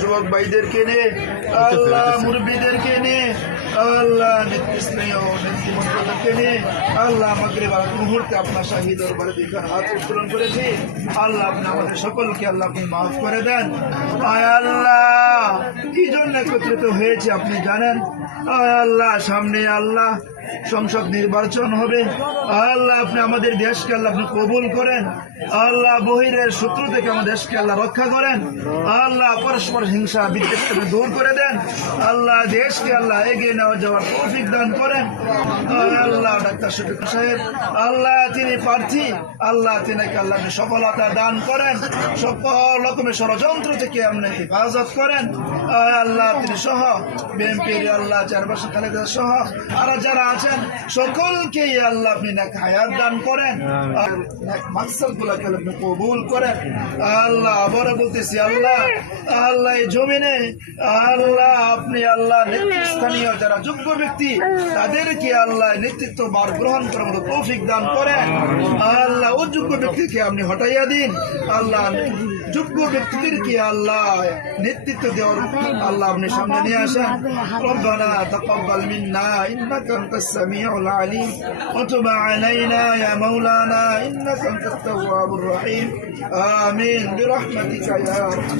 যুবক ভাইদেরকে নিয়ে আল্লাহ মুরব্বীদেরকে নিয়ে আল্লাহ নেতৃস্নেহ নেতৃমন্ত্রীদেরকে নিয়ে আল্লাহ এবার মুহূর্তে আপনার শাহী দরবারে দীক্ষার হাত উত্তোলন করেছি। আল্লাহ আপনি আমাদের সকলকে আল্লাহ আপনি মাফ করে দেন। আল্লাহ, কি জন্য একত্রিত হয়েছে আপনি জানেন? আয় আল্লাহ, সামনে আল্লাহ সংসদ নির্বাচন হবে। আল্লাহ আপনি আমাদের দেশকে আল্লাহ আপনি কবুল করেন। আল্লাহ বহিরের শত্রু থেকে আমাদের দেশকে আল্লাহ রক্ষা করেন। আল্লাহ পরস্পর হিংসা বিদ্বেষকে দূর করে দেন। আল্লাহ দেশকে আল্লাহ এগিয়ে নেওয়া যাওয়ার তৌফিক দান করেন। আল্লাহ ডাক্তার শফিক সাহেব, আল্লাহ তিনি প্রার্থী। আল্লাহ তিনাকে আল্লাহ সফলতা দান করেন। সকল রকমের ষড়যন্ত্র থেকে আপনি হেফাজত করেন। আল্লাহ তিনি সহ, বিএনপির আল্লাহ চারপাশে খালেদা সহ, আর যারা সকলকে আল্লাহ আপনি নাক হায়াত দান করেন আর মাকসাদ গুলাকে আপনি কবুল করেন আল্লাহ আবারও বলতেছি আল্লাহ আল্লাহ এই জমিনে আল্লাহ আপনি আল্লাহ নেতৃস্থানীয় যারা যোগ্য ব্যক্তি তাদেরকে আল্লাহ নেতৃত্ব বার গ্রহণ করার মতো তৌফিক দান করেন আল্লাহ অযোগ্য ব্যক্তিকে আপনি হটাইয়া দিন আল্লাহ যোগ্য ব্যক্তিদেরকে আল্লাহ নেতৃত্ব দেওয়ার আল্লাহ আপনি সামনে নিয়ে আসেন ربنا تقبل منا إنك أنت السميع العليم. وتب علينا يا مولانا إنك أنت التواب الرحيم. آمين. برحمتك يا أرحم